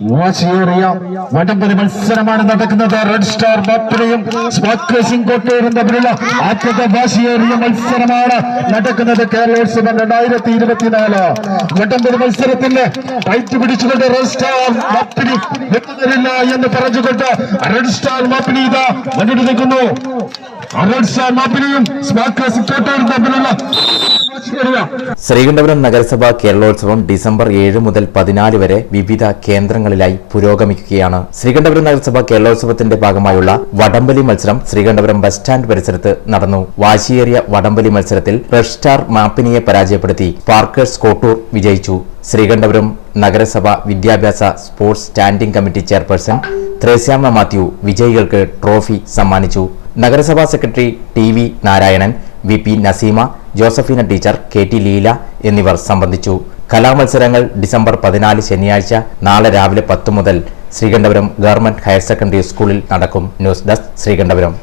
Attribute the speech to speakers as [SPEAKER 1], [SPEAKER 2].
[SPEAKER 1] വാശിയേറിയ വടംവലി മത്സരമാണ് നടക്കുന്നത്. റെഡ് സ്റ്റാർ ബാപ്പിനെയും റേസിംഗ് കോട്ടൂരും തമ്മിലുള്ള ആദ്യത്തെ വാശിയേറിയ മത്സരമാണ് നടക്കുന്നത് കേരളോത്സവം രണ്ടായിരത്തി ഇരുപത്തിനാല് വടംവലി മത്സരത്തിന് ടൈറ്റ് പിടിച്ചുകൊണ്ട് റെഡ് സ്റ്റാർ മാപ്പിനി വിട്ടുതരില്ല എന്ന് പറഞ്ഞുകൊണ്ട് റെഡ് സ്റ്റാർ മാപ്പിനി ഇതാ മുന്നിട്ട് നിൽക്കുന്നു റെഡ് സ്റ്റാർ മാപ്പിനിയും സ്പോട്ട് റേസിംഗ് കോട്ടൂരും തമ്മിലുള്ള
[SPEAKER 2] ശ്രീകണ്ഠപുരം നഗരസഭ കേരളോത്സവം ഡിസംബർ ഏഴ് മുതൽ പതിനാല് വരെ വിവിധ കേന്ദ്രങ്ങളിലായി പുരോഗമിക്കുകയാണ്. ശ്രീകണ്ഠപുരം നഗരസഭ കേരളോത്സവത്തിന്റെ ഭാഗമായുള്ള വടംവലി മത്സരം ശ്രീകണ്ഠപുരം ബസ് സ്റ്റാൻഡ് പരിസരത്ത് നടന്നു. വാശിയേറിയ വടംവലി മത്സരത്തിൽ റെഡ് സ്റ്റാർ മാപ്പിനിയെ പരാജയപ്പെടുത്തി പാർക്കേഴ്സ് കോട്ടൂർ വിജയിച്ചു. ശ്രീകണ്ഠപുരം നഗരസഭ വിദ്യാഭ്യാസ sports standing committee chairperson Thresiamma Mathew വിജയികൾക്ക് ട്രോഫി സമ്മാനിച്ചു. നഗരസഭാ secretary T V Narayanan V P Naseema Josephina teacher K T Leela എന്നിവർ സംബന്ധിച്ചു. കലാമത്സരങ്ങൾ ഡിസംബർ പതിനാല് ശനിയാഴ്ച നാളെ രാവിലെ പത്ത് മുതൽ ശ്രീകണ്ഠപുരം ഗവൺമെന്റ് ഹയർ സെക്കൻഡറി സ്കൂളിൽ നടക്കും. News desk Sreekandapuram.